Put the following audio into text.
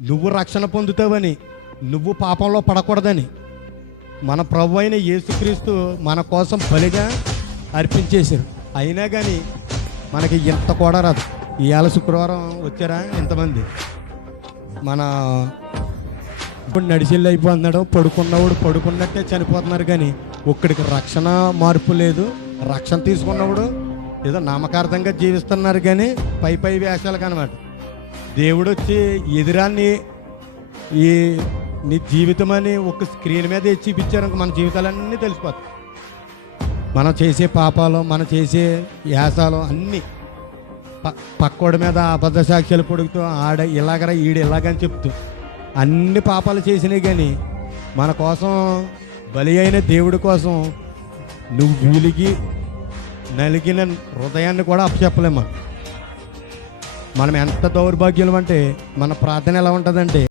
నువ్వు రక్షణ పొందుతావని, నువ్వు పాపంలో పడకూడదని మన ప్రభు అయిన యేసుక్రీస్తు మన కోసం బలిగా అర్పించేశారు. అయినా కానీ మనకి ఇంత కూడా రాదు. ఇవాళ శుక్రవారం వచ్చారా ఇంతమంది? మన ఇప్పుడు నడిచిల్లు అయిపోతున్నాడు, పడుకున్నవాడు పడుకున్నట్టే చనిపోతున్నారు. కానీ ఒక్కడికి రక్షణ మార్పు లేదు. రక్షణ తీసుకున్నవాడు ఏదో నామకార్థంగా జీవిస్తున్నారు, కానీ పై పై వేషాలు కనమాట. దేవుడు వచ్చి ఎదురాన్ని ఈ నీ జీవితం అని ఒక స్క్రీన్ మీద చూపించారు. మన జీవితాలన్నీ తెలిసిపోతాయి. మనం చేసే పాపాలు, మనం చేసే యాసాలు అన్నీ పక్కోడి మీద అబద్ధ సాక్ష్యాలు పొడుగుతూ ఆడ ఇలాగరా ఈడు ఇలాగని చెప్తూ అన్ని పాపాలు చేసినాయి. కానీ మన కోసం బలి అయిన దేవుడి కోసం నువ్వు వీలిగి నలిగిన హృదయాన్ని కూడా అప్పచెప్పలేము. మనం ఎంత దౌర్భాగ్యం అంటే మన ప్రార్థన ఎలా ఉంటుందంటే